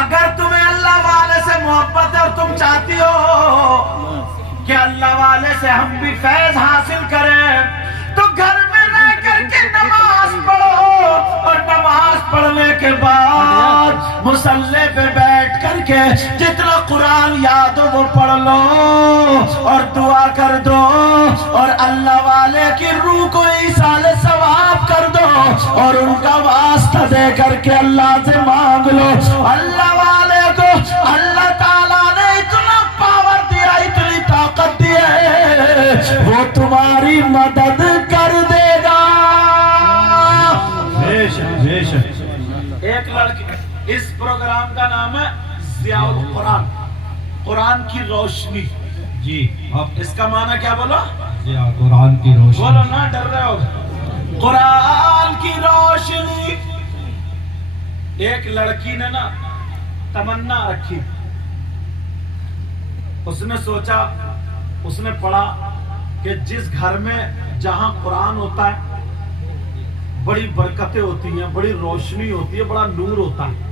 اگر تمہیں اللہ والے سے محبت ہے اور تم چاہتی ہو کہ اللہ والے سے ہم بھی فیض حاصل کریں تو گھر میں رہ کر کے نماز پڑھو، اور نماز پڑھنے کے بعد مصلی پہ بیٹھ کر کے جتنا قرآن یاد ہو وہ پڑھ لو اور دعا کر دو، اور اللہ والے کی روح کو ایصال ثواب کر دو، اور ان کا واسطہ دے کر کے اللہ سے مانگ لو۔ اللہ والے کو اللہ تعالیٰ نے اتنا پاور دیا، اتنی طاقت دی ہے، وہ تمہاری مدد کر دے گا۔ بے شک ایک لڑکی، اس پروگرام کا نام ہے ضیاء القرآن، قرآن کی روشنی۔ جی اس کا معنی کیا بولو؟ ضیاء قرآن کی روشنی۔ بولو نا، ڈر رہے ہو؟ قرآن کی روشنی۔ ایک لڑکی نے نا تمنا رکھی، اس نے سوچا، اس نے پڑھا کہ جس گھر میں جہاں قرآن ہوتا ہے بڑی برکتیں ہوتی ہیں، بڑی روشنی ہوتی ہے، بڑا نور ہوتا ہے،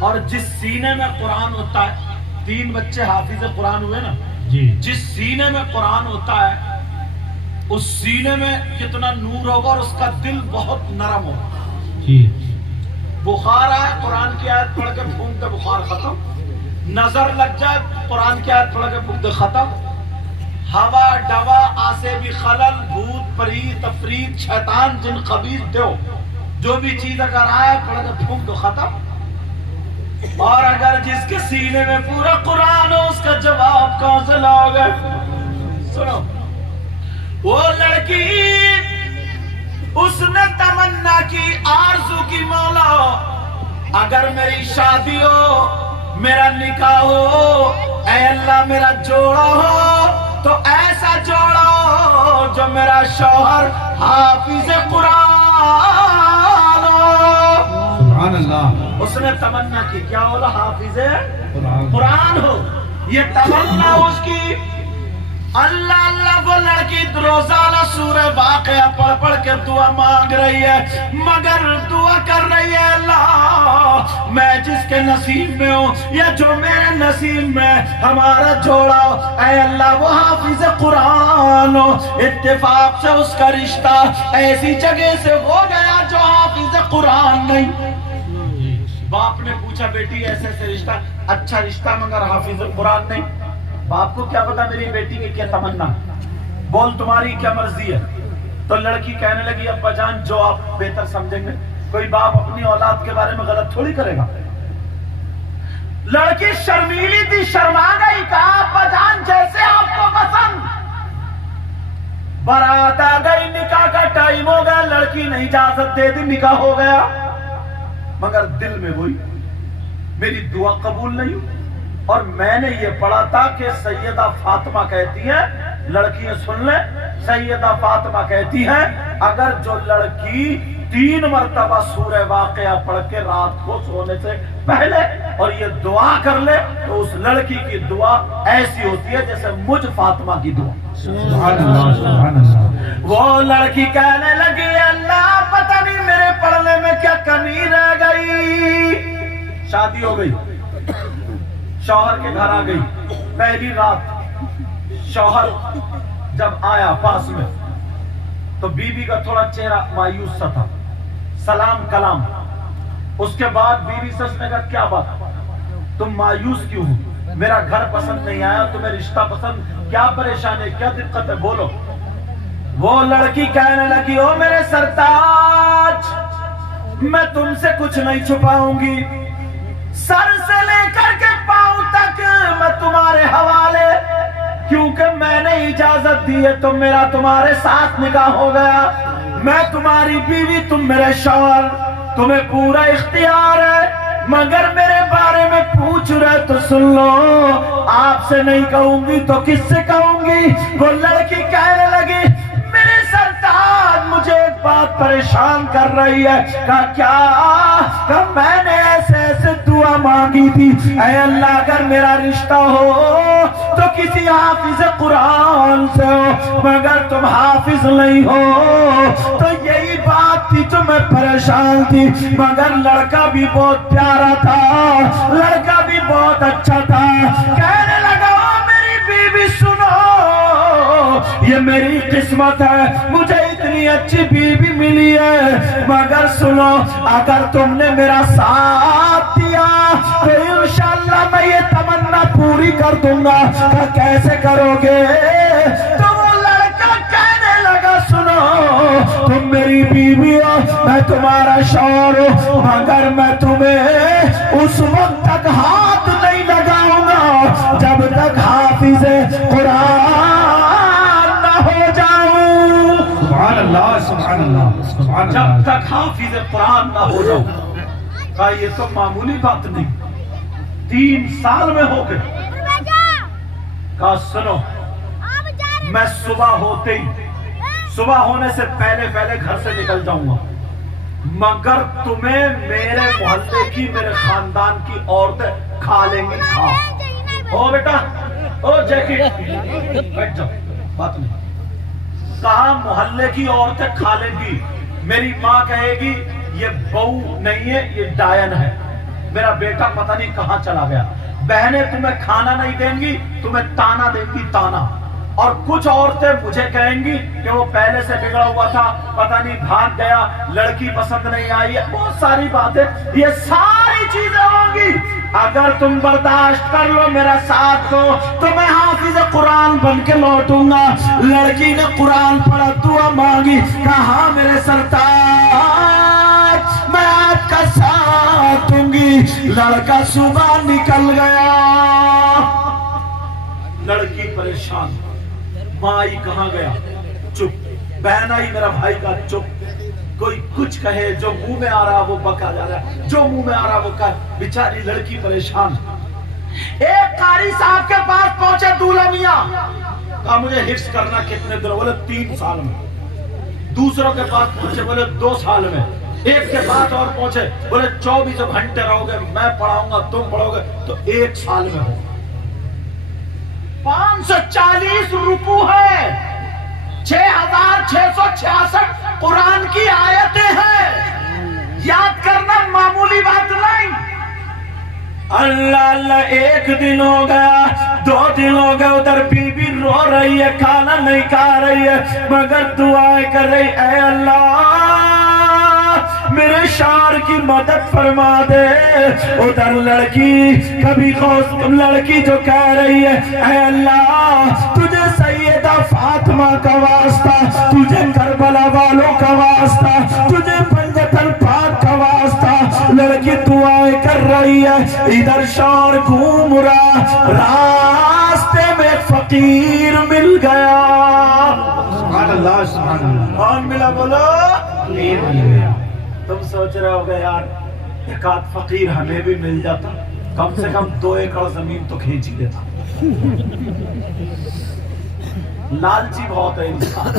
اور جس سینے میں قرآن ہوتا ہے، 3 بچے حافظ قرآن ہوئے نا، جی جس سینے میں قرآن ہوتا ہے اس سینے میں کتنا نور ہوگا، اور اس کا دل بہت نرم ہوگا۔ جی بخار آئے قرآن کی آیت پڑھ کے پھونک کے بخار ختم، نظر لگ جائے قرآن کی آیت پڑھ کے پھونک کے ختم، ہوا ڈوا آسے بھی خلل، بھوت پری تفرید شیطان جن خبیث دیو، جو بھی چیز اگر آئے پڑھ کے پھونک کے ختم۔ اور اگر جس کے سینے میں پورا قرآن ہو اس کا جواب کہاں سے لاؤ گے؟ سنو، وہ لڑکی اس نے تمنا کی، آرزو کی، مولا اگر میری شادی ہو، میرا نکاح ہو، اے اللہ میرا جوڑا ہو تو ایسا جوڑا ہو جو میرا شوہر حافظ قرآن ہو۔ سبحان اللہ۔ اس نے تمنا کی، کیا ہو؟ حافظ قرآن ہو، یہ تمنا اس کی۔ اللہ اللہ وہ لڑکی روزانہ سورہ واقعہ پڑھ پڑھ کے دعا مانگ رہی ہے، مگر دعا کر رہی ہے، اللہ میں جس کے نصیب میں ہوں یا جو میرے نصیب میں ہمارا جوڑا ہو، اے اللہ وہ حافظ قرآن ہو۔ اتفاق سے اس کا رشتہ ایسی جگہ سے ہو گیا جو حافظ قرآن نہیں۔ باپ نے پوچھا، بیٹی ایسے ایسے رشتہ، اچھا رشتہ مگر حافظ قرآن نہیں۔ باپ کو کیا پتا میری بیٹی کی کیا تمنا، بول تمہاری کیا مرضی ہے۔ تو لڑکی کہنے لگی، ابا جان جو آپ بہتر سمجھیں گے، کوئی باپ اپنی اولاد کے بارے میں غلط تھوڑی کرے گا۔ لڑکی شرمیلی تھی، شرما گئی، کہا ابا جان جیسے آپ کو پسند۔ بارات آ گئی، نکاح کا ٹائم ہو گیا، لڑکی نے اجازت دے دی، نکاح ہو گیا، مگر دل میں وہی میری دعا قبول نہیں ہوئی۔ اور میں نے یہ پڑھا تھا کہ سیدہ فاطمہ کہتی ہیں، لڑکیاں سن لیں، سیدہ فاطمہ کہتی ہیں اگر جو لڑکی 3 مرتبہ سورہ واقعہ پڑھ کے رات کو سونے سے پہلے اور یہ دعا کر لے تو اس لڑکی کی دعا ایسی ہوتی ہے جیسے مجھ فاطمہ کی دعا۔ سبحان اللہ، سبحان اللہ۔ وہ لڑکی کہنے لگی، اللہ پتہ نہیں میرے پڑھنے میں کیا کمی رہ گئی۔ شادی ہو گئی، شوہر کے گھر آ گئی، پہلی رات شوہر جب آیا پاس میں تو بیوی کا تھوڑا چہرہ مایوس سا تھا، سلام کلام۔ اس کے بعد بیوی سے اس نے کہا، کیا بات تم مایوس کیوں ہو؟ میرا گھر پسند نہیں آیا، تمہیں رشتہ پسند، کیا پریشانی ہے، کیا دقت ہے، بولو۔ وہ لڑکی کہنے لگی، او میرے سرتاج، میں تم سے کچھ نہیں چھپاؤں گی، سر سے لے کر کے پاؤں تک میں تمہارے حوالے، کیونکہ میں نے اجازت دی ہے تو میرا تمہارے ساتھ نکاح ہو گیا، میں تمہاری بیوی، تم میرے شوہر، تمہیں پورا اختیار ہے، مگر میرے بارے میں پوچھ رہے تو سن لو، آپ سے نہیں کہوں گی تو کس سے کہوں گی؟ وہ لڑکی کہنے لگی، میرے سرتاج مجھے ایک بات پریشان کر رہی ہے۔ کہا کیا؟ کہا میں نے ایسے ایسے دعا مانگی تھی، اے اللہ اگر میرا رشتہ ہو تو کسی حافظ قرآن سے ہو، مگر تم حافظ نہیں ہو، تو یہی بات تھی جو میں پریشان تھی، مگر لڑکا بھی بہت پیارا تھا، لڑکا بھی بہت اچھا تھا. کہنے لگا میری بیوی سنو یہ میری قسمت ہے, مجھے اتنی اچھی بیوی ملی ہے, مگر سنو اگر تم نے میرا ساتھ دیا تو انشاءاللہ میں یہ تمنا پوری کر دوں گا. کیسے کرو گے؟ تو وہ لڑکا کہنے لگا سنو تم میری بیوی ہو, میں تمہارا شوہر ہوں, مگر میں تمہیں اس وقت تک ہاتھ نہیں لگاؤں گا جب تک حافظ قرآن نہ ہو جاؤں. سبحان اللہ سبحان اللہ سبحان جب اللہ. تک حافظ قرآن نہ ہو جاؤں. کہا یہ تو معمولی بات نہیں, 3 سال میں ہو گئے. کہا سنو میں صبح ہوتے ہی, صبح ہونے سے پہلے گھر سے نکل جاؤں گا, مگر تمہیں میرے محلے کی, میرے خاندان کی عورتیں کھا لیں گی. او بیٹا, او جیکٹ بیٹھ جاؤ, بات نہیں. کہا محلے کی عورتیں کھا لیں گی. میری ماں کہے گی یہ بہو نہیں ہے, یہ ڈائن ہے, میرا بیٹا پتہ نہیں کہاں چلا گیا. بہنیں تمہیں کھانا نہیں دیں گی, تمہیں تانا دیں گی, تانا. اور کچھ عورتیں مجھے کہیں گی کہ وہ پہلے سے بگڑا ہوا تھا, پتہ نہیں بھاگ گیا, لڑکی پسند نہیں آئی ہے, بہت ساری باتیں, یہ ساری چیزیں ہوں گی. اگر تم برداشت کر لو, میرا ساتھ دو, تو میں حافظ قرآن بن کے لوٹوں گا. لڑکی نے قرآن پڑھا, دعا مانگی, کہا میرے سرتاج میں آپ کا ساتھ دوں گی. لڑکا صبح نکل گیا. لڑکی پریشان, ماں آئی کہاں گیا, چپ. بہن آئی میرا بھائی کا, چپ. کوئی کچھ کہے, جو منہ میں آ رہا وہ بکا جا رہا ہے, جو منہ میں آ رہا وہ کہا. بیچاری لڑکی پریشان. ایک قاری صاحب کے پاس پہنچے دولہ میاں, کہا مجھے حفظ کرنا کتنے دن؟ بولے 3 سال میں. دوسروں کے پاس پہنچے, بولے 2 سال میں. ایک کے پاس اور پہنچے, بولے 24 گھنٹے رہو گے, میں پڑھاؤں گا تم پڑھو گے تو 1 سال میں ہو. 540 رکوع ہے, 6666 قرآن کی آیتیں ہیں, یاد کرنا معمولی بات نہیں. اللہ اللہ, 1 دن ہو گیا, 2 دن ہو گئے, ادھر بی بی رو رہی ہے, کھانا نہیں کھا رہی ہے, مگر دعائیں کر رہی, اے اللہ میرے شوہر کی مدد فرما دے. ادھر لڑکی کبھی لڑکی جو کہہ رہی ہے, اے اللہ تجھے سیدہ فاطمہ کا واسطہ, تجھے کربلا والوں کا واسطہ, تجھے پنجت الپاک کا واسطہ. لڑکی دعائیں کر رہی ہے, ادھر شوہر گھوم رہا, راستے میں فقیر مل گیا. سبحان اللہ سبحان اللہ. کون ملا بولو؟ فقیر مل گیا. تم سوچ رہے ہو گے یار ایک آدھ فقیر ہمیں بھی مل جاتا, کم سے کم 2 ایکڑ زمین تو کھینچ ہی لیتا. لالچی بہت ہے انسان,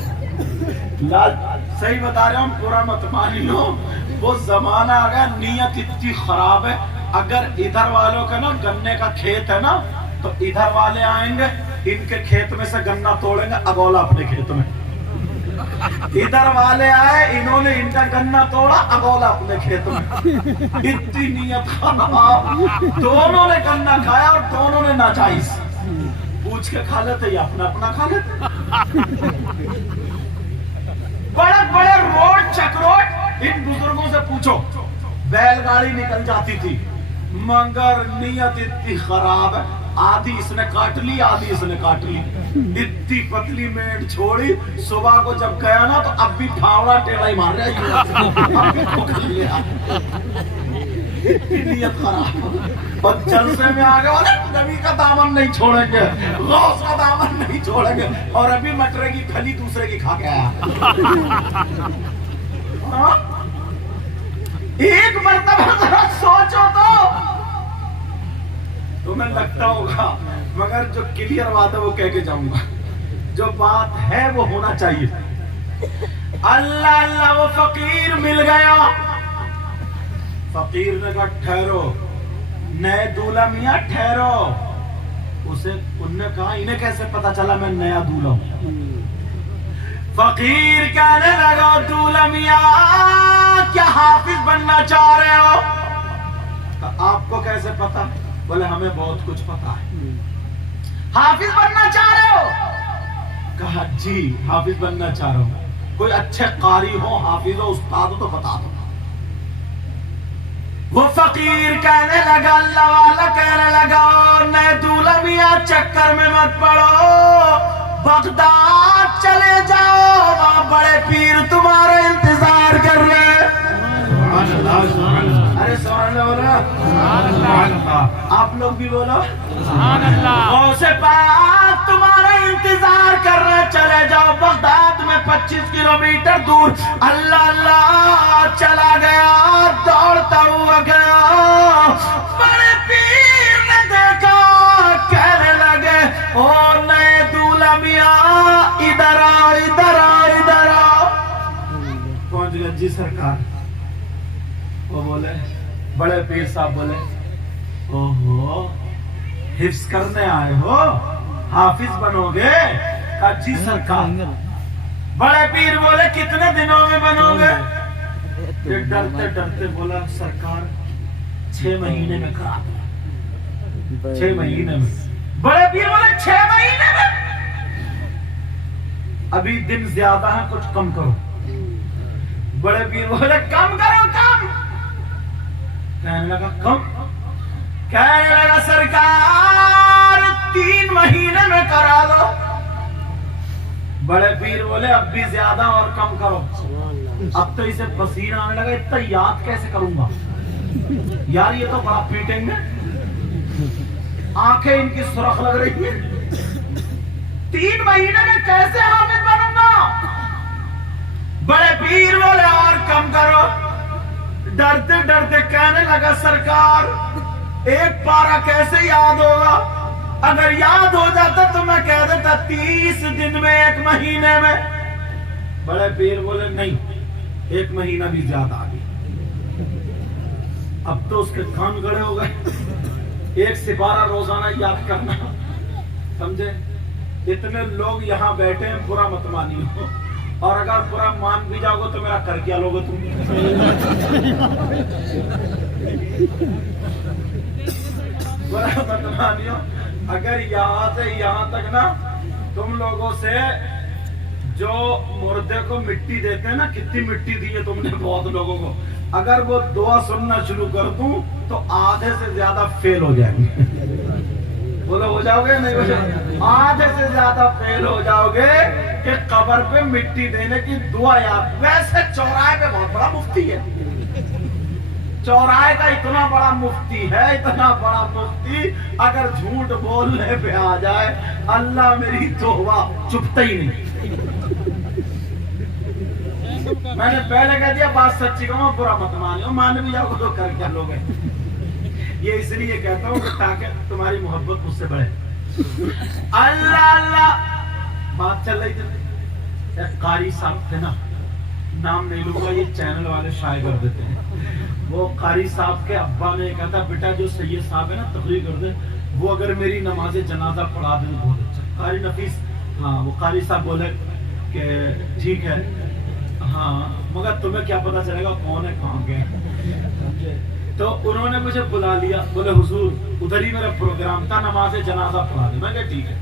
صحیح بتا رہا ہوں, پورا مت مانی لو. وہ زمانہ آ گیا, نیت اتنی خراب ہے. اگر ادھر والوں کا نا گنے کا کھیت ہے نا, تو ادھر والے آئیں گے, ان کے کھیت میں سے گنا توڑیں گے, اگولا اپنے کھیت میں. ادھر والے آئے, انہوں نے ان کا گنا توڑا, اگولا اپنے کھیت میں. اتنی نیت خراب. دونوں نے گنا کھایا اور دونوں نے ناجائز. پوچھ کے کھا لیتے یا اپنا اپنا کھا لیتے. بڑے بڑے روڈ چکروٹ, ان بزرگوں سے پوچھو, بیل گاڑی نکل جاتی تھی, مگر نیت اتنی خراب ہے, آدھی اس نے کاٹ لی, آدھی اس نے کاٹ لی. اتنی پتلی میٹ چھوڑی, صبح کو جب گیا نا تو اب بھی پھاوڑا ٹیڑھا ہی مار رہا ہے. اتنی نیت خراب. اور جلسے میں آگے والے نبی کا دامن نہیں چھوڑیں گے, غوث کا دامن نہیں چھوڑیں گے, اور ابھی مٹرے کی پھلی دوسرے کی کھا کے آیا. ایک مرتبہ ذرا سوچو تو تمہیں لگتا ہوگا, مگر جو کلیئر بات ہے وہ کہہ کے جاؤں گا. جو بات ہے وہ ہونا چاہیے. اللہ اللہ, وہ فقیر مل گیا. فقیر نے کہا ٹھہرو, نئے دولہا میاں ٹھہرو. اسے ان نے کہا انہیں کیسے پتا چلا میں نیا دولہا ہوں؟ فقیر کہنے لگا دولہا میاں کیا حافظ بننا چاہ رہے ہو؟ آپ کو کیسے پتا؟ بولے ہمیں بہت کچھ پتا ہے. حافظ بننا چاہ رہے ہو؟ کہا جی حافظ بننا چاہ رہا ہوں. کوئی اچھے قاری ہو، حافظ ہو، استاد ہو تو بتا دو. وہ فقیر کہنے لگا، اللہ والا کہنے لگا، نئے دولہ میاں چکر میں مت پڑو، بغداد چلے جاؤ، وہاں بڑے پیر تمہارا انتظار کر رہے ہیں. سبحان اللہ سبحان اللہ ارے سبحان اللہ سبحان اللہ. آپ لوگ بھی بولو سبحان اللہ. غوث پاک تمہارا انتظار کر رہے، چلے جاؤ. بغداد میں 25 کلومیٹر دور اللہ اللہ چلا گیا، دوڑتا ہوا گیا. بڑے پیر نے دیکھا، کہنے لگے، او نئے دولہ میاں ادھر آ ادھر آ ادھر آ. پہنچ گیا جی سرکار. وہ بولے، بڑے پیر صاحب بولے، اوہو حفظ کرنے آئے ہو، حافظ بنو گے؟ کہا جی سرکار. بڑے پیر بولے کتنے دنوں میں بنو گے؟ یہ ڈرتے ڈرتے بولا سرکار 6 مہینے میں کرا دو. 6 مہینے میں. بڑے پیر بولے 6 مہینے میں؟ ابھی دن زیادہ ہیں، کچھ کم کرو. بڑے پیر بولے کم کرو کم. کہنے لگا کم؟ کہنے لگا سرکار 3 مہینے میں کرا دو. بڑے پیر بولے اب بھی زیادہ اور کم کرو. اب تو اسے پسینہ آنے لگا، اتنا یاد کیسے کروں گا یار، یہ تو بڑا پیٹیں گے. آنکھیں ان کی سرخ لگ رہی ہیں. 3 مہینے میں کیسے حافظ بنوں گا؟ بڑے پیر بولے اور کم کرو. ڈرتے ڈرتے کہنے لگا سرکار 1 پارہ کیسے یاد ہوگا؟ اگر یاد ہو جاتا تو میں کہہ دیتا 30 دن میں، 1 مہینے میں. بڑے پیر بولے نہیں، 1 مہینہ بھی زیادہ آ گیا. اب تو اس کے کان گڑے ہو گئے. 1 سپارہ روزانہ یاد کرنا، سمجھے؟ اتنے لوگ یہاں بیٹھے ہیں، برا مت مانی ہو، اور اگر برا مان بھی جاؤ گے تو میرا کر کیا لوگے تم؟ برا مت مانیو. اگر یہاں سے یہاں تک نا تم لوگوں سے جو مردے کو مٹی دیتے ہیں نا، کتنی مٹی دی ہے تم نے بہت لوگوں کو، اگر وہ دعا سننا شروع کر دوں تو آدھے سے زیادہ فیل ہو جائیں گے. بولو ہو جاؤ گے نہیں ہو جاؤ گے؟ آدھے سے زیادہ فیل ہو جاؤ گے کہ قبر پہ مٹی دینے کی دعا یاد. ویسے چوراہے پہ بہت بڑا مفتی ہے، چوراہے کا اتنا بڑا مفتی ہے، اتنا بڑا مفتی، اگر جھوٹ بولنے پہ آ جائے اللہ میری توبہ چپتا ہی نہیں. میں نے پہلے کہہ دیا بات سچی کہوں، برا مت مانو، مان بھی جاؤ تو کر کیا لوگ ہیں. یہ اس لیے کہتا ہوں کہ تاکہ تمہاری محبت مجھ سے بڑھے. اللہ اللہ بات چل رہی تھی. ایک قاری صاحب تھے نا، نام نہیں لوں گا، یہ چینل والے شائع کر دیتے ہیں. وہ قاری صاحب کے ابا نے کہا تھا بیٹا جو سید صاحب ہے نا تقریر کر دے، وہ اگر میری نماز جنازہ پڑھا دے تو بہت اچھا. قاری نفیس، ہاں وہ قاری صاحب بولے کہ ٹھیک ہے، ہاں مگر تمہیں کیا پتا چلے گا کون ہے کہاں گئے. تو انہوں نے مجھے بلا لیا، بولے حضور ادھر ہی میرا پروگرام تھا، نماز جنازہ پڑھا دے. میں کہا ٹھیک ہے.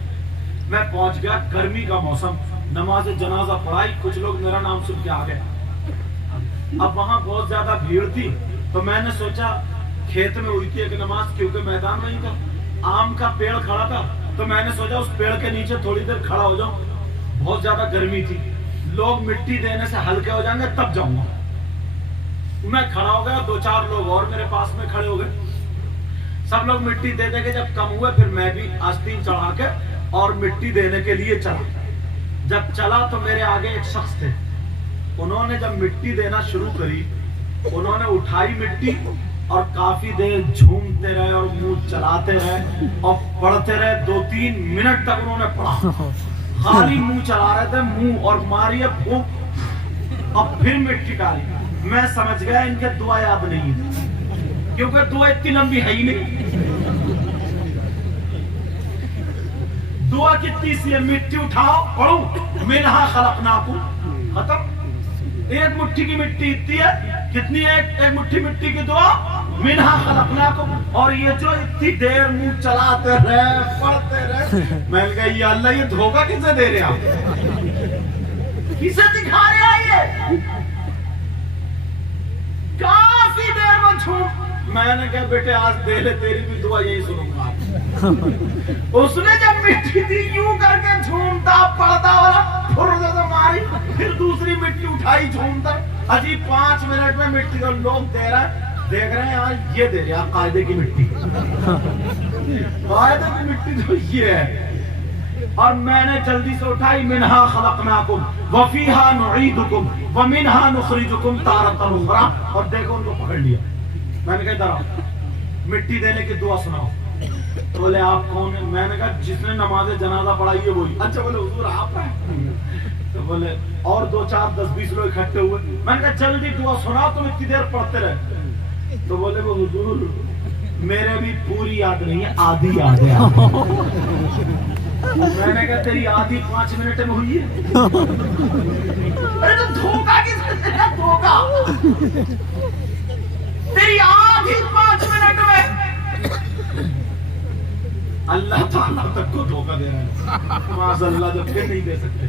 میں پہنچ گیا، گرمی کا موسم، نماز جنازہ پڑھائی. کچھ لوگ میرا نام سن کے آ گئے. اب وہاں بہت زیادہ بھیڑ تھی تو میں نے سوچا کھیت میں ہوئی تھی ایک نماز، کیونکہ میدان نہیں تھا، آم کا پیڑ کھڑا تھا، تو میں نے سوچا اس پیڑ کے نیچے تھوڑی دیر کھڑا ہو جاؤں. بہت زیادہ گرمی تھی، لوگ مٹی دینے سے ہلکے ہو جائیں گے تب جاؤں گا. میں کھڑا ہو گیا، 2-4 لوگ اور میرے پاس میں کھڑے ہو گئے. سب لوگ مٹی دے دے کے جب کم ہوئے پھر میں بھی آستین چڑھا کے اور مٹی دینے کے لیے چلا. جب چلا تو میرے آگے ایک شخص تھے، انہوں نے جب مٹی دینا شروع کری، انہوں نے اٹھائی مٹی اور کافی دیر جھومتے رہے اور منہ چلاتے رہے اور پڑھتے رہے. 2-3 منٹ تک انہوں نے پڑھا، خالی منہ چلا رہے تھے، منہ اور ماری پھونک اور پھر مٹی ڈالی. میں سمجھ گیا ان کے دعا یاد نہیں ہے، کیونکہ دعا اتنی لمبی ہے ہی نہیں. دعا کتنی سی ہے، مٹی اٹھاؤ پڑھو، منہا خلقناکم، ختم. ایک مٹھی کی مٹی اتنی ہے، کتنی ہے ایک مٹھی مٹی کی دعا؟ منہا خلقناکم. اور یہ جو اتنی دیر منہ چلاتے رہے پڑھتے رہے، میں نے کہا یا اللہ یہ دھوکہ کسے دے رہے آپ؟ کسے دکھا رہے ہیں یہ؟ کافی دیر میں چھوٹ. میں نے کہا بیٹے آج دے لے تیری بھی دعا یہی سنوں گا. اس نے جب مٹی دی یوں کر کے جھومتا پڑتا والا پھر سے ماری، پھر دوسری مٹی اٹھائی جھومتا. عجیب 5 منٹ میں مٹی کو لوگ دے رہا ہے، دیکھ رہے ہیں یار یہ دے رہے ہیں قاعدے کی مٹی. قاعدے کی مٹی تو یہ ہے. اور میں نے جلدی سے اٹھائی منہا خلقناکم وفیہا نعیدکم ومنہا نخرجکم تارۃ اخری. اور دیکھو ان کو پکڑ لیا. میں نے کہا ادھر آؤ، مٹی دینے کی دعا سناؤ. تو بولے آپ کون ہیں؟ میں نے کہا جس نے نماز جنازہ پڑھائی ہے وہی. اچھا بولے حضور آپ ہیں؟ تو بولے اور 2 4 10 20 لوگ اکٹھے ہوئے. میں نے کہا جلدی دعا سناؤ، تم اتنی دیر پڑھتے رہے. تو بولے وہ حضور میرے بھی پوری یاد نہیں ہے، آدھی یاد ہے. میں نے کہا تیری آدھی 5 منٹ میں ہوئی ہے. ارے تو دھوکہ کس نے دیا؟ دھوکہ تیری آدھی 5 منٹ میں. اللہ تعالیٰ تک کو دھوکہ دے رہا ہے معاذ اللہ، جب کہ نہیں دے سکتے.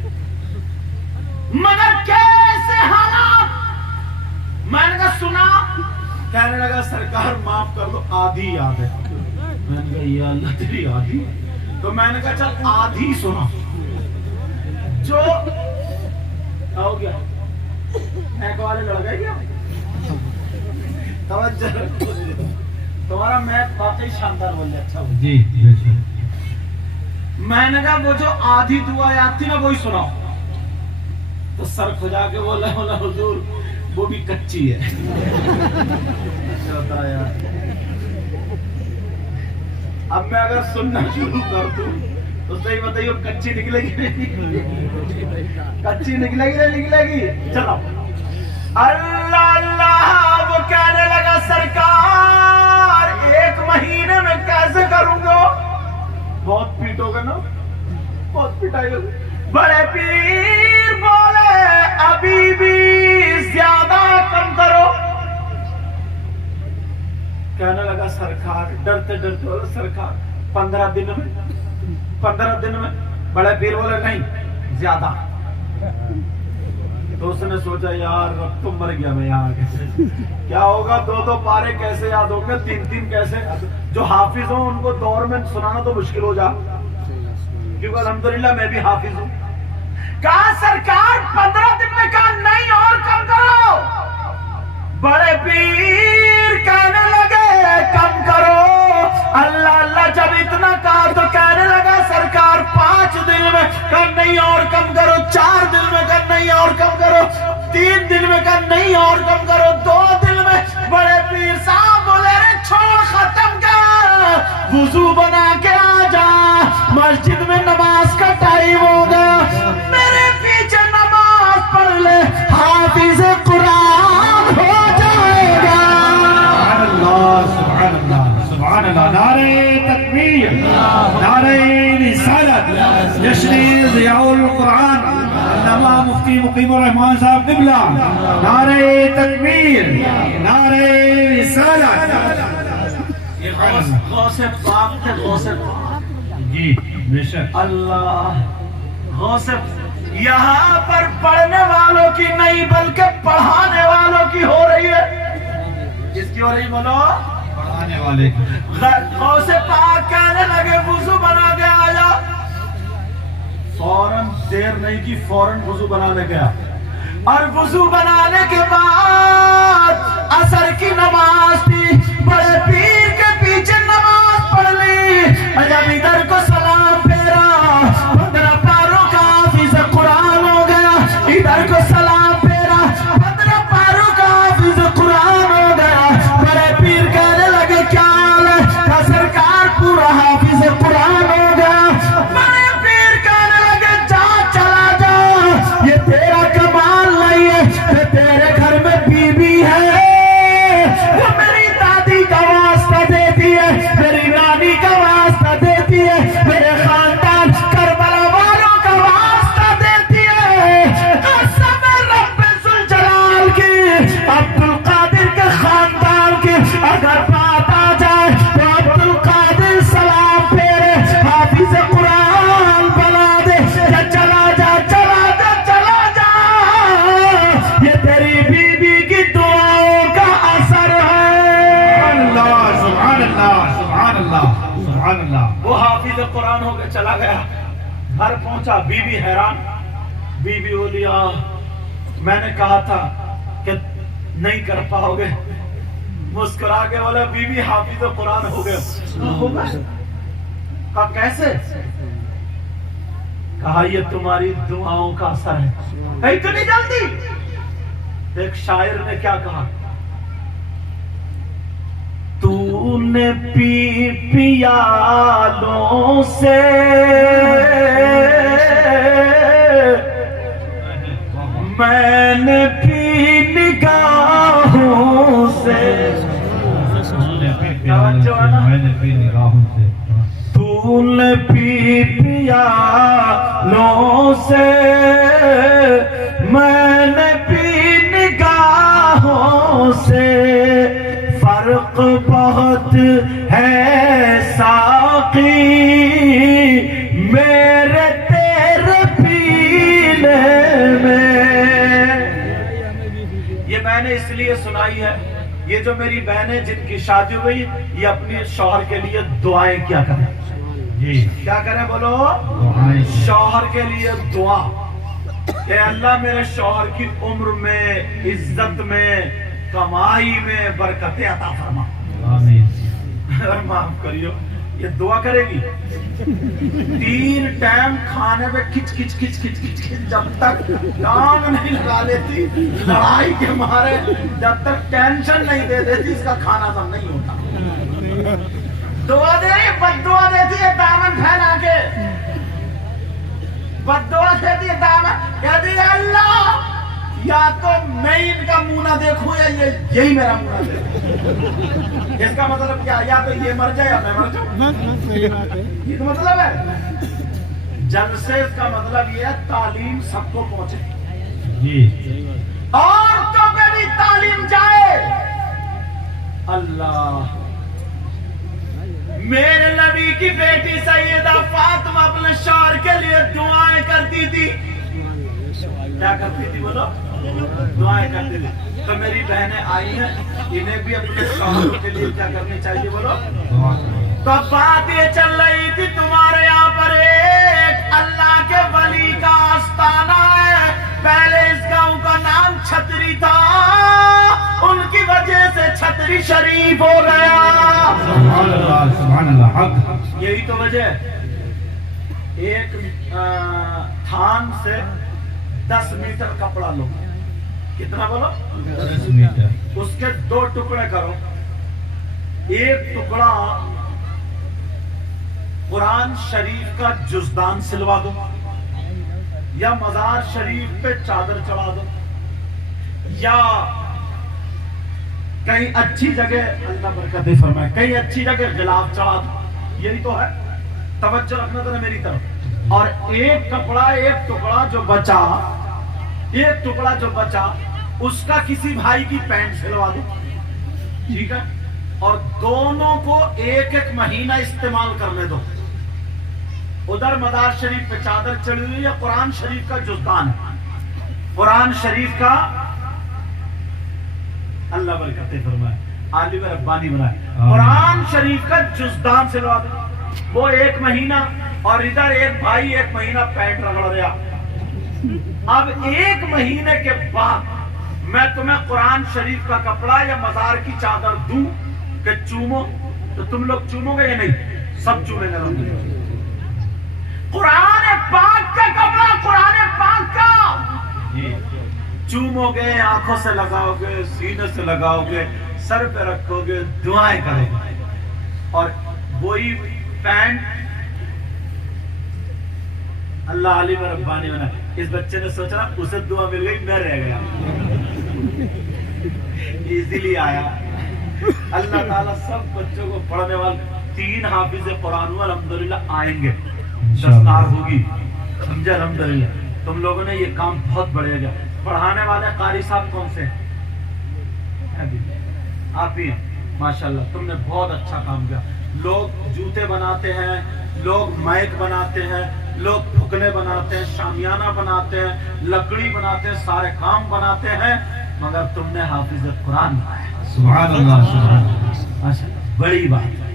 مگر کیسے حالات. میں نے کہا سنا، کہنے لگا سرکار معاف کر دو آدھی یاد ہے. میں نے کہا یا اللہ تیری آدھی. تو میں نے کہا چل آدھی سنا. جو ہو گیا میک والے لڑ گئے کیا؟ توجہ تمہارا میک واقعی شاندار بول رہے. اچھا جی بے شک. میں نے کہا وہ جو آدھی دعا یاد تھی نا وہی سناؤ. تو سر کھجا کے بولا حضور وہ بھی کچی ہے. اب میں اگر سننا شروع کر دوں تو صحیح بتائیے کچی نکلے گی کچی نکلے گی نہیں نکلے گی؟ چلو اللہ اللہ. وہ کہنے لگا سرکار 1 مہینے میں کیسے کروں گا؟ بہت پیٹو گے نا، بہت پٹائی ہوگی. بڑے پیر بولے ابھی بھی زیادہ کم کرو. کہنے لگا سرکار ڈرتے ڈرتے بولے سرکار 15 دن میں. بڑے پیر بولے نہیں زیادہ. تو اس نے سوچا یار رب تو مر گیا میں یہاں کے. کیا ہوگا 2 پارے کیسے یاد ہوں گے، 3 کیسے؟ جو حافظ ہوں ان کو دور میں سنانا تو مشکل ہو جا، کیونکہ الحمدللہ میں بھی حافظ ہوں. کہا سرکار 15 دن میں، کہا نہیں اور کم کرو. بڑے پیر کہنے لگے کم کرو. اللہ اللہ جب اتنا کہا تو کہنے لگا سرکار 5 دن میں. کہا نہیں اور کم کرو. 4 دن میں. کہا نہیں اور کم کرو. 3 دن میں. کہا نہیں اور کم کرو. 2 دن میں. بڑے پیر صاحب بولے رے چھوڑ ختم کر، وضو بنا کے آ جا، مسجد میں نماز کا ٹائم ہوگا، میرے پیچھے نماز پڑھ لے، حافظ قرآن ہو جائے گا. سبحان اللہ سبحان اللہ. نعرہ تکبیر، نعرہ رسالت، جشن ضیاء القرآن علامہ مفتی مقیم الرحمان صاحب قبلہ. نعرہ تکبیر، نعرہ رسالت. یہ غوث پاک تھے، غوث پاک. جی بے شک. اللہ غوث یہاں پر پڑھنے والوں کی نہیں بلکہ پڑھانے والوں کی ہو رہی ہے. کس کی ہو رہی بولو؟ پڑھانے والے. غوث پاک کہنے لگے وضو بنا کے آ جا. فوراً دیر نہیں کی، فوراً وضو بنانے گیا. اور وضو بنانے کے بعد عصر کی نماز تھی. بڑے پیر کے پیچھے نماز پڑھ لی. جب ادھر کو سلام پھیرا 15 پاروں کا حافظ قرآن ہو گیا. ادھر کو سلام پھیرا 15 پاروں کا حافظ قرآن ہو گیا. بڑے پیر کہنے لگے کیا حال ہے؟ سرکار پورا حافظ قرآن ہو گیا. بڑے پیر کہنے لگے جا چلا جا، یہ تیرا کمال نہیں ہے، تیرے گھر میں بیوی ہے، وہ میری دادی کا واسطہ دیتی ہے، میری نانی کا واسطہ دیتی ہے، میرے خاندان کربلا والوں کا واسطہ دیتی ہے. قسم رب ذوالجلال سبحان اللہ. وہ حافظ قرآن ہو کے چلا گیا. گھر پہنچا, بیوی حیران. بیوی بولی میں نے کہا تھا کہ نہیں کر پاؤ گے. مسکرا کے بولا بیوی حافظ قرآن ہو گیا. کہا کیسے؟ کہا یہ تمہاری دعاؤں کا اثر ہے. کہیں تو نہیں جلدی. ایک شاعر نے کیا کہا, تو نے پی پیالوں سے میں نے پی نگاہوں سے. میں نے پی نگاہوں سے. تو نے پی پیالوں سے میں نے پی نگاہوں سے. فرق بہت ہے ساقی میرے تیرے پینے میں. یہ میں نے اس لیے سنائی ہے, یہ جو میری بہنیں جن کی شادی ہوئی یہ اپنے شوہر کے لیے دعائیں کیا کریں. جی کیا کریں بولو؟ شوہر کے لیے دعا کہ اللہ میرے شوہر کی عمر میں, عزت میں, کمائی میں برکتیں عطا فرما. آمین. اور معاف کریو, یہ دعا کرے گی 3 ٹائم کھانے میں کھچ کھچ کھچ کھچ کھچ کھچ جب تک ٹانگ نہیں لگا لیتی لڑائی کے مارے, جب تک ٹینشن نہیں دے دیتی اس کا کھانا سب نہیں ہوتا. دعا دے رہی, بد دعا دیتی ہے دامن پھیلا کے. بد دعا دیتی ہے دامن, کہتی ہے اللہ یا تو میں ان کا منہ نہ دیکھوں یا یہی میرا منہ نہ دیکھوں. اس کا مطلب کیا, یا تو یہ مر جائے یا میں مر جاؤں. یہ تو مطلب ہے. جلسے کا مطلب یہ ہے تعلیم سب کو پہنچے. جی عورتوں پہ بھی تعلیم جائے. اللہ میرے نبی کی بیٹی سیدہ فاطمہ اپنے شوہر کے لیے دعائیں کرتی تھی. کیا کرتی تھی بولو؟ دعائیں کرتی تھی. تو میری بہنیں آئی ہیں, انہیں بھی اپنے شوہر کے لیے کیا کرنی چاہیے بولو؟ تو بات یہ چل رہی تھی تمہارے یہاں پر ایک اللہ کے ولی کا آستانہ ہے. پہلے اس گاؤں کا نام چھتری تھا, ان کی وجہ سے چھتری شریف ہو گیا. سبحان اللہ, سبحان اللہ. حق. یہی تو وجہ ہے. ایک تھان سے 10 میٹر کپڑا لو. کتنا بولو؟ 10 میٹر. اس کے 2 ٹکڑے کرو. ایک ٹکڑا قرآن شریف کا جزدان سلوا دو, یا مزار شریف پہ چادر چڑھا دو, یا کہیں اچھی جگہ, اللہ برکتیں فرمائے, کہیں اچھی جگہ غلاف چڑھا دو. یہی تو ہے. توجہ رکھنا تھا میری طرف. اور ایک کپڑا, ایک ٹکڑا جو بچا, ایک ٹکڑا جو بچا اس کا کسی بھائی کی پینٹ سلوا دو. ٹھیک ہے. اور دونوں کو 1 مہینہ استعمال کرنے دو. ادھر مدار شریف پہ چادر چڑھی ہوئی ہے, قرآن شریف کا جزدان ہے. قرآن شریف کا, اللہ برکتیں فرمائے, عالم ربانی بنائے, قرآن شریف کا جزدان سلوا دو. وہ 1 مہینہ, اور ادھر ایک بھائی 1 مہینہ پینٹ رگڑ رہا. اب 1 مہینے کے بعد میں تمہیں قرآن شریف کا کپڑا یا مزار کی چادر دوں کہ چومو, تو تم لوگ چومو گے یا نہیں؟ سب چومیں گے. قرآن پاک کا کپڑا, قرآن پاک کا چومو گے, آنکھوں سے لگاؤ گے, سینے سے لگاؤ گے, سر پہ رکھو گے, دعائیں کرو گے. اور وہی پینٹ اللہ علی و ربانی بنا. اس بچے نے سوچا اسے دعا مل گئی, میں رہ گیا. ایزیلی آیا. اللہ تعالیٰ سب بچوں کو پڑھنے والے 3 حافظ قرآن الحمدللہ آئیں گے, دستار ہوگی. سمجھے؟ الحمدللہ. تم لوگوں نے یہ کام بہت بڑھے گا. پڑھانے والے قاری صاحب کون سے ہیں؟ آپ ہی ہیں. ماشاءاللہ تم نے بہت اچھا کام کیا. لوگ جوتے بناتے ہیں, لوگ مائک بناتے ہیں, لوگ پھکنے بناتے ہیں, شامیانہ بناتے ہیں, لکڑی بناتے ہیں, سارے کام بناتے ہیں, مگر تم نے حافظ قرآن بنایا. سبحان اللہ, سبحان اللہ. ماشاءاللہ بڑی بات ہے.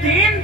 3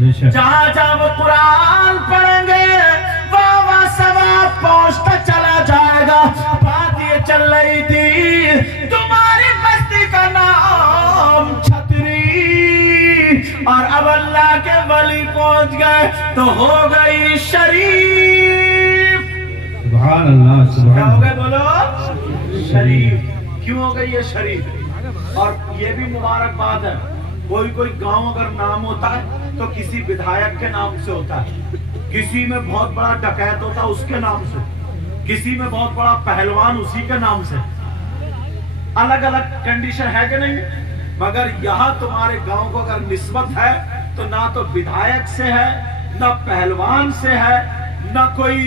جہاں جہاں وہ قرآن پڑھیں گے وہاں ثواب پہنچتا چلا جائے گا. بات یہ چل رہی تھی تمہاری بستی کا نام چھتری، اور اب اللہ کے ولی پہنچ گئے تو ہو گئی شریف. سبحان اللہ کیا سبحان ہو گئے اللہ. بولو؟ شریف. کیوں ہو گئی یہ شریف؟ اور یہ بھی مبارکباد ہے. کوئی گاؤں اگر نام ہوتا ہے تو کسی ودھایک کے نام سے ہوتا ہے، کسی میں بہت بڑا ڈکیت ہوتا ہے اس کے نام سے، کسی میں بہت بڑا پہلوان اسی کے نام سے. الگ الگ کنڈیشن ہے کہ نہیں؟ مگر یہاں تمہارے گاؤں کو اگر نسبت ہے تو نہ تو ودھایک سے ہے، نہ پہلوان سے ہے، نہ کوئی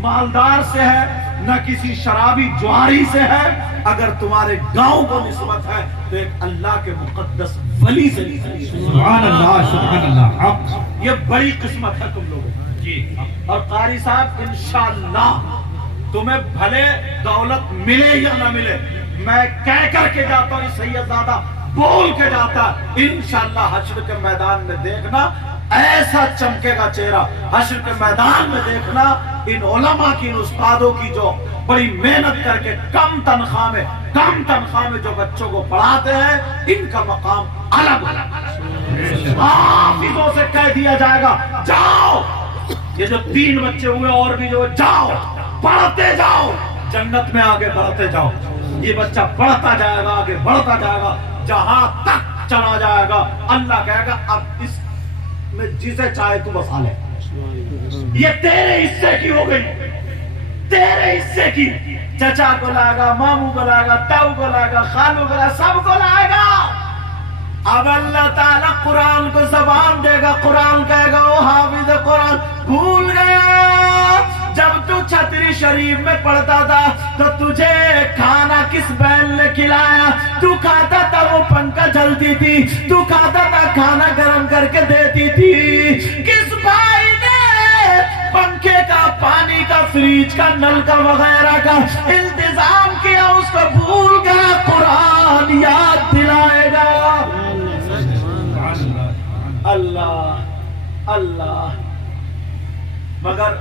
مالدار سے ہے، نہ کسی شرابی جواری سے ہے. اگر تمہارے گاؤں کو نسبت ہے تو ایک اللہ کے مقدس ولی سے نسبت. سبحان اللہ سبحان اللہ. حق. یہ بڑی قسمت ہے تم لوگوں کی. اور قاری صاحب انشاءاللہ تمہیں بھلے دولت ملے یا نہ ملے، میں کہہ کر کے جاتا ہوں، سید زادہ بول کے جاتا، انشاءاللہ حشر کے میدان میں دیکھنا ایسا چمکے گا چہرہ. حشر کے میدان میں دیکھنا ان علماء کی، ان استادوں کی جو بڑی محنت کر کے کم تنخواہ میں جو بچوں کو پڑھاتے ہیں، ان کا مقام الگ الگ. حافظوں سے کہہ دیا جائے گا جاؤ، یہ جو 3 بچے ہوئے اور بھی جو جاؤ پڑھتے جاؤ، جنت میں آگے بڑھتے جاؤ. یہ بچہ بڑھتا جائے گا، آگے بڑھتا جائے گا، جہاں تک چلا جائے گا اللہ کہے گا اب اس میں جسے چاہے تو بسا لے. یہ تیرے حصے کی ہو گئی، تیرے حصے کی. چچا کو لائے گا، ماموں کو لائے گا، تاؤ کو لائے گا، خالو کو لائے گا، سب کو لائے گا. اب اللہ تعالیٰ قرآن کو زبان دے گا، قرآن کہے گا او حافظ قرآن بھول گیا جب تو چھتری شریف میں پڑھتا تھا تو تجھے کھانا کس بہن نے کھلایا؟ تو کھاتا تھا وہ پنکھا جلتی تھی، تو کھاتا تھا کھانا گرم کر کے دیتی تھی. کس بھائی نے پنکھے کا، پانی کا، فریج کا، نل کا وغیرہ کا انتظام کیا؟ اس کو بھول گیا، قرآن یاد دلائے گا. اللہ اللہ. مگر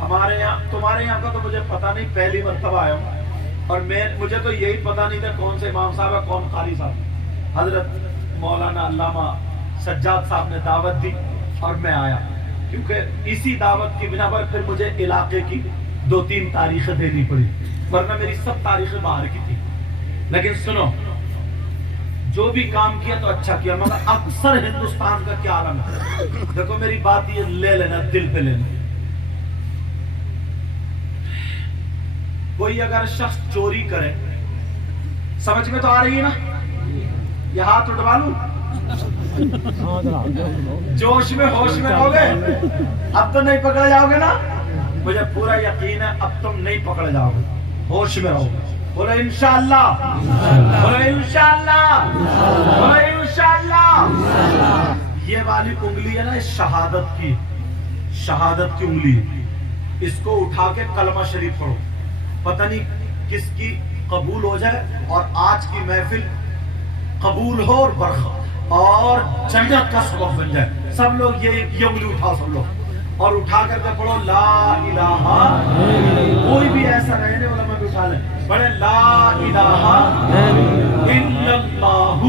ہمارے یہاں، تمہارے یہاں کا تو مجھے پتہ نہیں، پہلی مرتبہ آیا ہوں اور مجھے تو یہی پتہ نہیں تھا کون سے امام صاحب ہے کون قاری صاحب. حضرت مولانا علامہ سجاد صاحب نے دعوت دی اور میں آیا، کیونکہ اسی دعوت کی بنا پر پھر مجھے علاقے کی 2-3 تاریخیں دینی پڑی، ورنہ میری سب تاریخیں باہر کی تھی. لیکن سنو، جو بھی کام کیا تو اچھا کیا، مگر اکثر ہندوستان کا کیا عالم ہے. دیکھو میری بات یہ لے لینا، دل پہ لینا. کوئی اگر شخص چوری کرے، سمجھ میں تو آ رہی ہے نا؟ یہ ہاتھ اٹھوا لوں؟ جوش میں ہوش میں رہو گے، اب تو نہیں پکڑے جاؤ گے نا؟ مجھے پورا یقین ہے اب تم نہیں پکڑے جاؤ گے، ہوش میں رہو گے. بولو انشاءاللہ، بولو انشاءاللہ، بولو انشاءاللہ. یہ والی انگلی ہے نا، شہادت کی انگلی، اس کو اٹھا کے کلمہ شریف پڑھو، پتہ نہیں کس کی قبول ہو جائے اور آج کی محفل قبول ہو اور برکت اور جنت کا سبب بن جائے. سب لوگ یہ انگلی اٹھاؤ، سب لوگ، اور اٹھا کر کے پڑھو لا الہ. کوئی بھی ایسا رہنے والا میں بھی اٹھا لیں، پڑھے لا الہ الا اللہ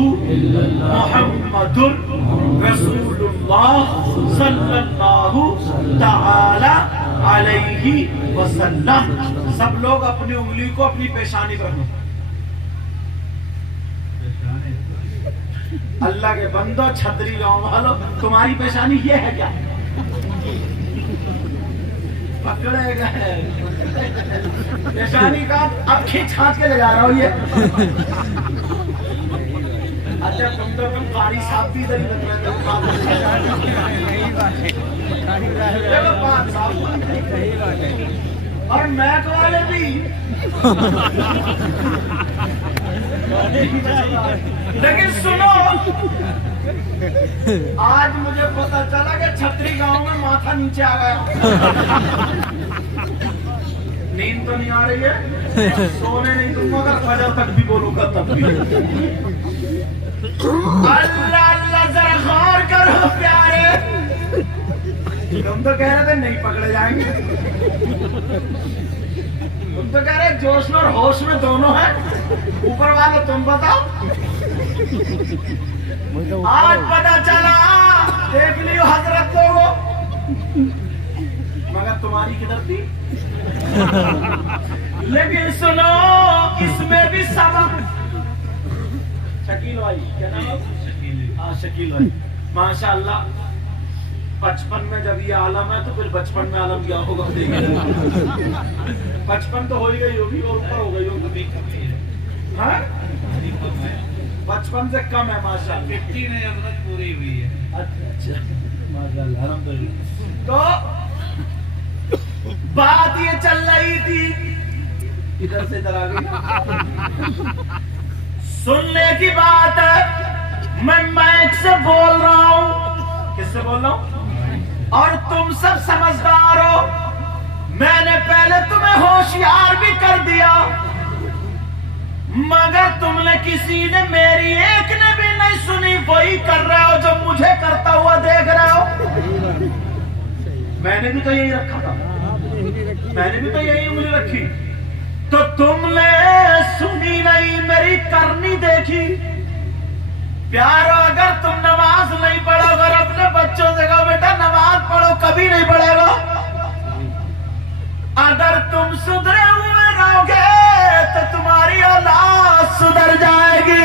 محمد رسول اللہ صلی اللہ تعالی علیہ وسلم. سب لوگ اپنی انگلی کو اپنی پیشانی پر رکھو. اللہ کے بندو، چھتری گاؤں والو، تمہاری پیشانی یہ ہے کیا؟ پکڑے گئے پیشانی کا، اب کھینچ کھانچ کے لے جا رہا ہوں. یہ اچھا تم قاری صاحب بھی ادھر ہی لگ رہے تھے اور میک والے بھی. لیکن سنو، آج مجھے پتا چلا کہ چھتری گاؤں میں ماتھا نیچے آ گیا. نیند تو نہیں آ رہی ہے، سونے نہیں دوں گا، اگر فجر تک بھی بولوں گا تب بھی. اللہ اللہ ذرا غور کرو پیارے، تم تو کہہ رہے تھے نہیں پکڑے جائیں گے، تم تو کہہ رہے جوش میں اور ہوش میں دونوں ہیں، اوپر والے تم بتاؤ۔ آج پتا چلا، دیکھ لیو حضرت لوگوں، مگر تمہاری کدھر تھی؟ لیکن سنو اس میں بھی سبب۔ شکیل بھائی کیا نام ہے؟ ہاں شکیل بھائی، ماشاءاللہ 55 میں جب یہ عالم ہے تو پھر بچپن میں عالم کیا ہوگا؟ 55 تو ہو ہی گئی ہوگی اور اوپر ہو گئی ہوگی، ہاں 55 سے کم ہے ماشاءاللہ، 50 میں عمر پوری ہوئی ہے۔ اچھا ماشاءاللہ الحمدللہ۔ تو بات یہ چل رہی تھی، ادھر سے چلا گئی، سننے کی بات ہے، میں مائک سے بول رہا ہوں، کس سے بول رہا ہوں؟ اور تم سب سمجھدار ہو، میں نے پہلے تمہیں ہوشیار بھی کر دیا، مگر تم نے کسی نے میری ایک نے بھی نہیں سنی، وہی کر رہے ہو جو مجھے کرتا ہوا دیکھ رہے ہو۔ میں نے بھی تو یہی رکھا تھا، میں نے بھی تو یہی انگلی رکھی، تو تم نے سنی نہیں، میری کرنی دیکھی۔ پیارو اگر تم نماز نہیں پڑھو، اگر اپنے بچوں سے کہو بیٹا نماز پڑھو، کبھی نہیں پڑھے گا۔ اگر تم سدھرے ہوئے رہو گے تو تمہاری اولاد سدھر جائے گی۔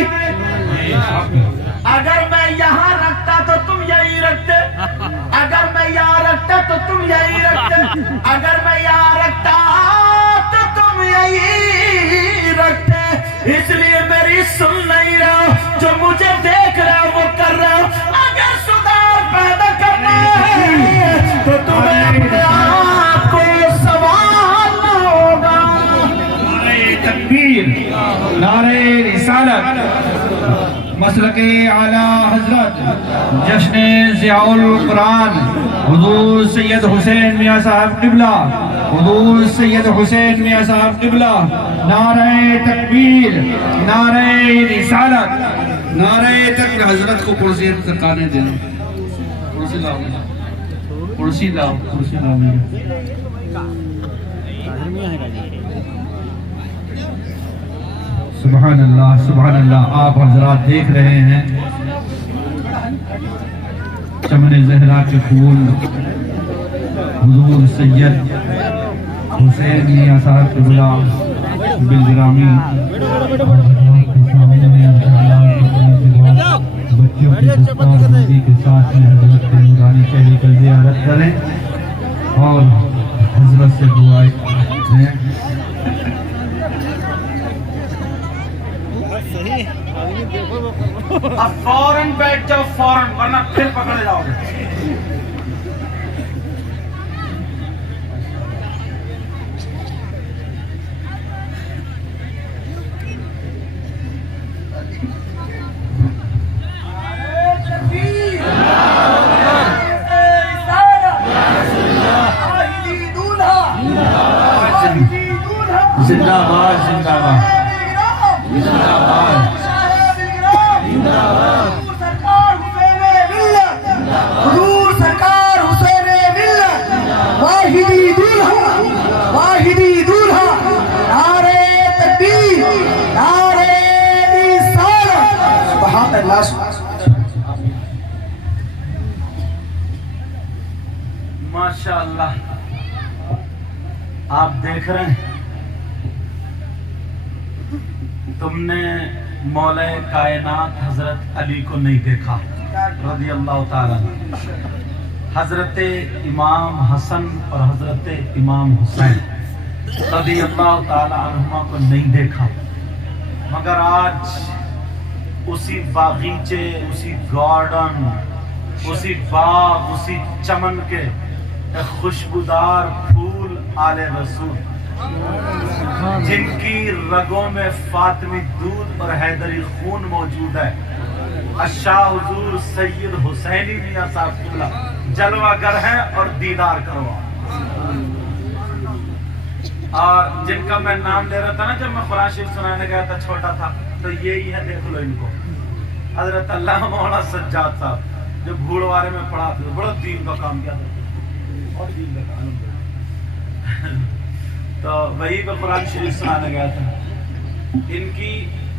اگر میں یہاں رکھتا تو تم یہی رکھتے، اگر میں یہاں رکھتا تو تم یہی رکھتے، اگر میں یہاں رکھتا تو تم یہی رکھتے۔ اس لیے میری سن نہیں رہا، جو مجھے دیکھ رہا وہ کر رہا۔ اگر سدھار پیدا کرنا ہے تو تمہیں اپنے آپ کو سنبھالنا ہوگا۔ نعرہ تکبیر، نعرہ رسالت، مسلک اعلی حضرت جشن ضیاء القرآن حضور سید حسین میاں صاحب قبلہ، حضور سید حسین میاں صاحب قبلہ، نعرہ تکبیر، نعرہ رسالت، نعرہ تکبیر۔ حضرت کو کرسی سرکارنے دینا، کرسی لاؤ، کرسی لاؤ، کرسی لاؤ۔ سبحان اللہ، سبحان اللہ۔ آپ حضرات دیکھ رہے ہیں چمن زہرا کے پھول حضور سید حسین میاں صاحب قبلہ بالگرامی بچوں کی دستاردازی کے ساتھ میں حضرت کے نورانی چہرے کا زیارت کریں اور حضرت سے دعائیں دیں۔ اب فوراً بیٹھ جاؤ، فوراً، ورنہ پھر پکڑے جاؤ گے۔ زندہ باد، زندہ باد، زندہ باد۔ حضور سرکار حسین ملت، واحدی دولہا، واحدی دولہا، نعرہ تکبیر، نعرہ رسالت۔ سبحان اللہ۔ ماشاءاللہ آپ دیکھ رہے ہیں، تم نے مولا کائنات حضرت علی کو نہیں دیکھا رضی اللہ تعالیٰ عنہ، حضرت امام حسن اور حضرت امام حسین رضی اللہ تعالیٰ عنہما کو نہیں دیکھا، مگر آج اسی باغیچے، اسی گارڈن، اسی باغ، اسی چمن کے خوشبودار پھول آل رسول، جن کی رگوں میں فاطمی دودھ اور حیدری خون موجود ہے، الشاہ حضور سید حسینی میاں صاحب قبلہ جلوہ گر ہیں اور دیدار کروا۔ اور جن کا میں نام لے رہا تھا نا جب میں قرآن شریف سنانے گیا تھا، چھوٹا تھا، تو یہی ہے، دیکھ لو ان کو، حضرت علامہ مولانا سجاد صاحب جو بھوڑوارے میں پڑھاتے تھے، بڑا دین کا کام کیا کرتے تھے، اور دین کا کام تو وہی پہ قرآن شریف سنانے گیا تھا. ان کی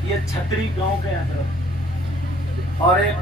یہ چھتری گاؤں کے ہیں طرف، اور ایک